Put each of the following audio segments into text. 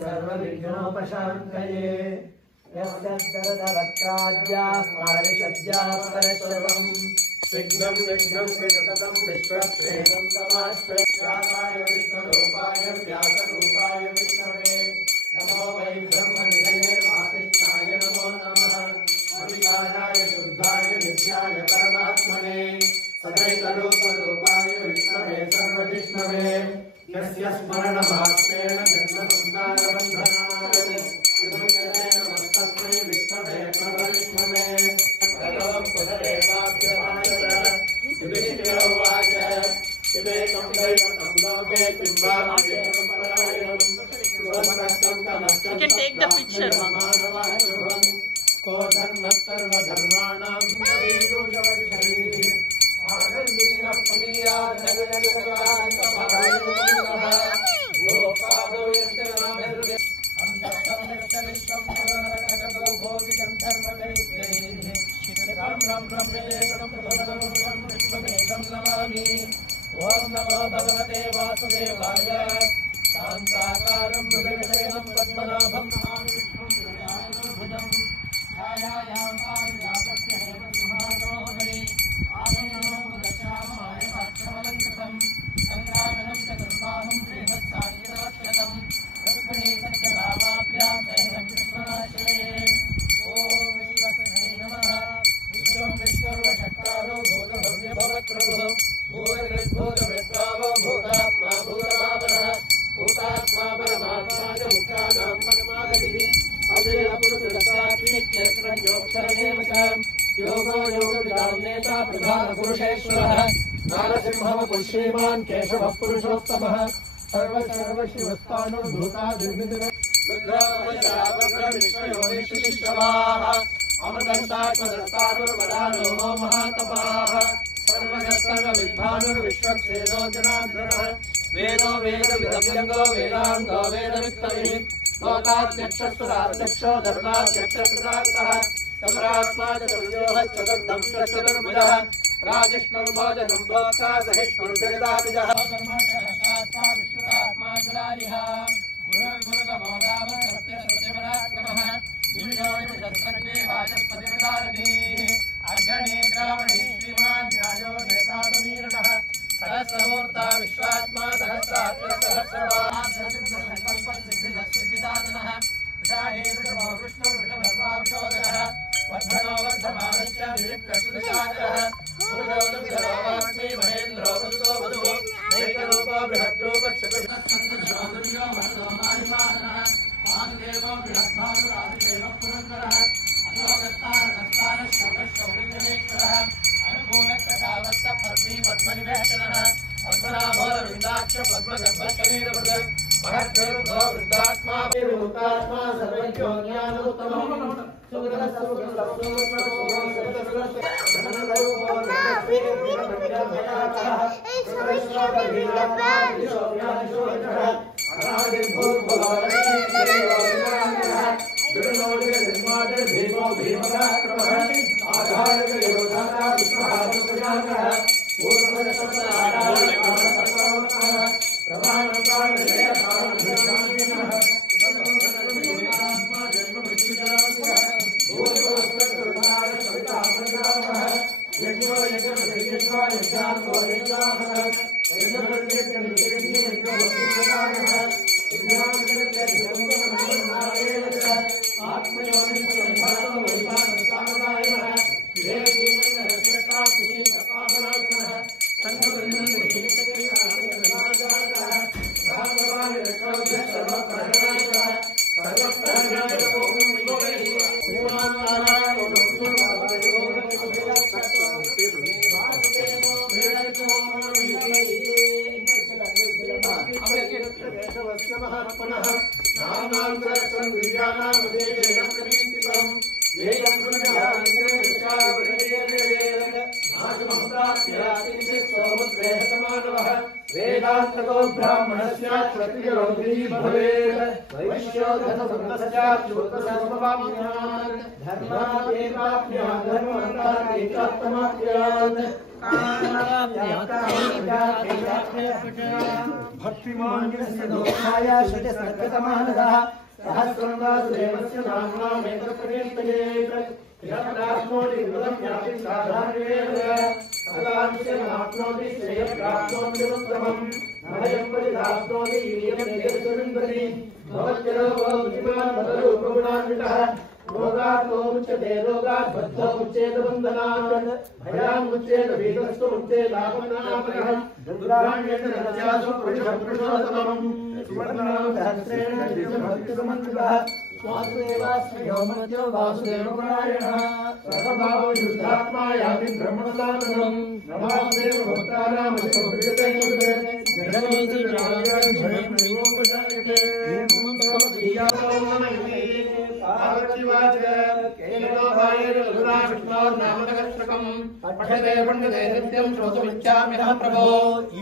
सर्वविघ्नोपशान्तये यस्यद्दरदवक्त्राद्यास्मारिषद्यापरशर्वम् विघ्नं विघ्नं विसततं विश्वक्षेत्रं तमाश्रयाय विष्णुरूपाय व्यासरूपाय विष्णवे नमो वै ब्रह्मनिधये वासिष्ठाय नमो नमः अविकाराय शुद्धाय नित्याय परमात्मने सदैतरूपरूपाय विष्णवे सर्वजिष्णवे यस्य स्मरणमात्रेण जन्मसंसारबन्धनाय विमुच्यते नमस्तस्मै विष्णवे परमविष्णवे ततो पुनरेवाभ्यवायत युधिष्ठिरोवाच किमेकं दैवतं लोके किं वा परायणं स्वमनस्कं तमस्कं को धर्मः सर्वधर्माणां वीरुषवक्षैः आनन्दीनः पुनीयात् जगजगदान्तपरायणः गोपादो यस्य नाभिर्य अन्तःसंविष्टविश्वं सर्वनरकटको भोगितं धर्मदैत्यैः राम राम ब्रह्मेशं प्रभवनं विश्वमेकं नमामि ॐ नमो भगवते वासुदेवाय शान्ताकारं मृगशयनं पद्मनाभं महाविष्णुं छायायां पारिजातस्य हेमसुहासोदरे आनयनं दशामाय साक्षमलङ्कृतं सङ्ग्रामनं च दुर्गाहं श्रीमत्सायिनाक्षतं दक्षिणे सत्यभावाभ्यां सहितं कृष्णनाशये ॐ विश्वस्मै नमः विश्वं विश्वर्वशक्तारो भूतभव्यभवत्प्रभुः भूतकृद्भूतवृद्भावो भूतात्मा भूतभावनः भूतात्मा परमात्मा च मुक्तानां परमागतिः अव्ययपुरुषसाक्षिक्षेत्रज्ञोऽक्षरमेव च योगो योगविदान्नेता प्रधानपुरुषेश्वरः नारसिंहः श्रीमान् केशवः पुरुषोत्तमः सर्वशर्वशिवस्तानुर्भूतादिर्विष्णयोनिष्ठिष्टवाः अमृतस्तात्मदस्तानुर्वदानो महातपाः सर्वगः सर्वविद्वानुर्विश्वक्सेनो जनार्दनः वेदो वेदविदव्यङ्गो वेदाङ्गो वेदवित्तमिः लोकाध्यक्षस्तुराध्यक्षो धर्माध्यक्षकृतार्थः सम्राट्मा चतुर्योः चतुर्दं चतुर्भुजः राजिष्णुर्भोजनं भोक्ता सहिष्णुर्जगदाभिजः विष्णुरात्मा जुलालिः गुरुर्गुरुतमोदाव सत्यसत्यपराक्रमः दिव्योनिमिषत्सर्गे वाचस्पतिप्रदारधीः अग्रणे ग्रामणे श्रीमान् न्यायो नेतासमीरणः सहस्रमूर्ता विश्वात्मा सहस्रात्मसहस्रवासिद्धिदानः विषाहेन्द्रमो विष्णुर्विषभर्वाविशोदनः वर्धनो वर्धमानश्च विविक्तश्रुतिसागरः सूर्योदयवाग्नि महेन्द्रो वसुतो वधुः नैकरूपो बृहद्रूपक्षुतिसन्तुर्यो वरदो माहिमानः आदिदेवो बृहद्भानुरादिदेवः पुरन्दरः अलोकस्तारणस्तानश्चौरश्चौरिञ्जनेश्वरः अनुकूलकथावत्त पद्मी पद्मनिवेशनः पद्मनाभोरविन्दाक्ष पद्मगर्भशरीरवृत् महर्षो वृद्धात्मा विभूतात्मा सर्वज्ञो ज्ञानोत्तमः भीमो भीमराक्रमः आधारक योधाता विश्वहासुप्रजातः नाम वेदान्तको ब्राह्मणस्य क्षत्रियोऽपि भवेत् वैश्यो धर्मसम्पदस्य चूतसर्वपाप्यात् धर्मादेवाप्यात् धर्मन्तादेकात्तमाप्यात् भक्तिमान्यस्य दोषाय श्रुतिसर्गतमानसः सहस्रं वा देवस्य नाम्नामेतत्प्रकीर्तयेत् यत्राप्नोति कृतं याति साधारणेन अगामिषमाप्नोति श्रेयप्राप्नोति उत्तमम् नभयं परिधाप्नोति इयं देवसुरिन्दरि भवत्यरोगो बुद्धिमान् बलरूपगुणान्वितः रोगातो मुच्यते रोगात् बद्धो मुच्येत बन्धनात् भयान् मुच्येत भीतस्तु मुच्येतापन्नापनः दुर्गाण्येत रत्यासु पुरुषोत्तमम् सुवर्णामसहस्रेण भक्तिसमन्वितः वासुदेवाश्रयो मध्यो वासुदेवनारायणः सर्वभावो शुद्धात्मा याति ब्रह्मसाधनम् नमास्तेव भक्तानामसुप्रियते जगन्मोति राजयाधिपतियोपजायते पार्वतीवाच केनोपायेन लघुनाविष्णोर्नामनगस्त्रकम् पठ्यते पण्डिते नित्यं श्रोतुमिच्छाम्यहं प्रभो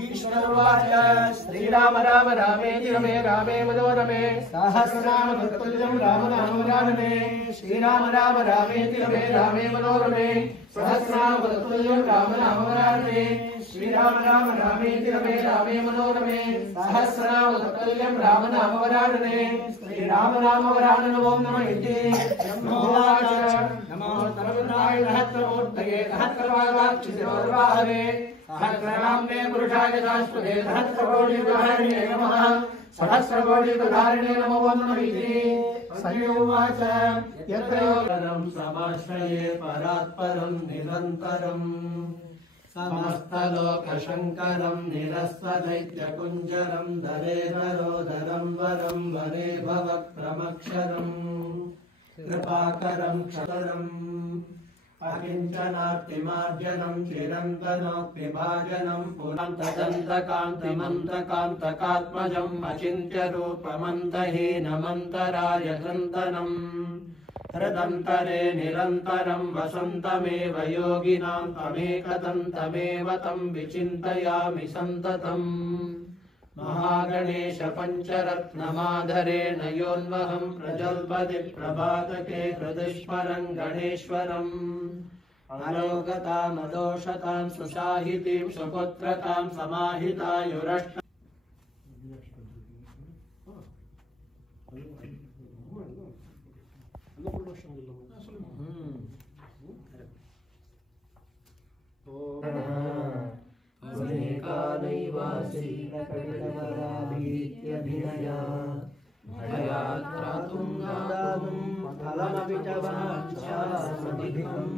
ईश्वरोवाच श्रीराम राम रामेति रमे रामे मनोरमे सहस्रनाम तत्तुल्यं रामनामवरानने श्रीराम राम रामेति रमे रामे मनोरमे सहस्रनाम तत्तुल्यं रामनामवरानने श्रीराम राम रामेति रमे रामे मनोरमे सहस्रनाम तत्तुल्यं रामनामवरानने श्रीराम रामवरानन ओम नमः इति ब्रह्मोवाच नमो सर्वत्राय सहस्रमूर्तये सहस्रपादाक्षितिर्वाहवे सहस्रनाम्ने पुरुषाय शाश्वते सहस्रकोटियुगधारिणे नमः सहस्रकोटियुगधारिणे नमो नमः इति संयोवाच यत्र योगनं समाश्रये परात्परं निरन्तरम् समस्तलोकशङ्करं निरस्वदैत्यकुञ्जरं दरेधरोदरं वरं वरे भवक्रमक्षरम् कृपाकरं क्षरम् अकिञ्चनार्तिमार्जनं चिरन्तनोक्तिभाजनं पुरन्तदन्तकान्तिमन्तकान्तकात्मजम् अचिन्त्यरूपमन्तहीनमन्तराय हृन्दनम् हृदन्तरे निरन्तरं वसन्तमेव योगिनां तमेकदन्तमेव तं विचिन्तयामि सन्ततम् महागणेश पञ्चरत्नमाधरेण योन्वहं प्रजल्पति प्रभातके हृदिस्मरं गणेश्वरम् अरोगतामदोषतां सुशाहितीं सुपुत्रतां समाहितायुरष्ट अनेकानैवासीनकटिलवराभीत्यभिनया भयात्रातुङ्गातुं फलमविटवाञ्छासमधिकम्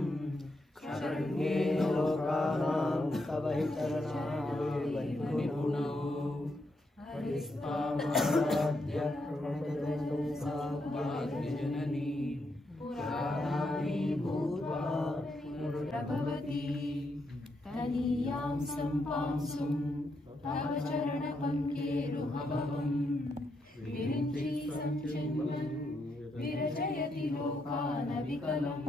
शरण्येन लोकानां तव हि चरणानिपुणौ हरिस्त्वामाराध्य जननी पुराणानि भूत्वा प्रभवति तनीयां सम्पांसुं तव चरणपङ्केरुहवं विरिञ्ची सञ्चिन्वन् विरचयति लोकानविकलम्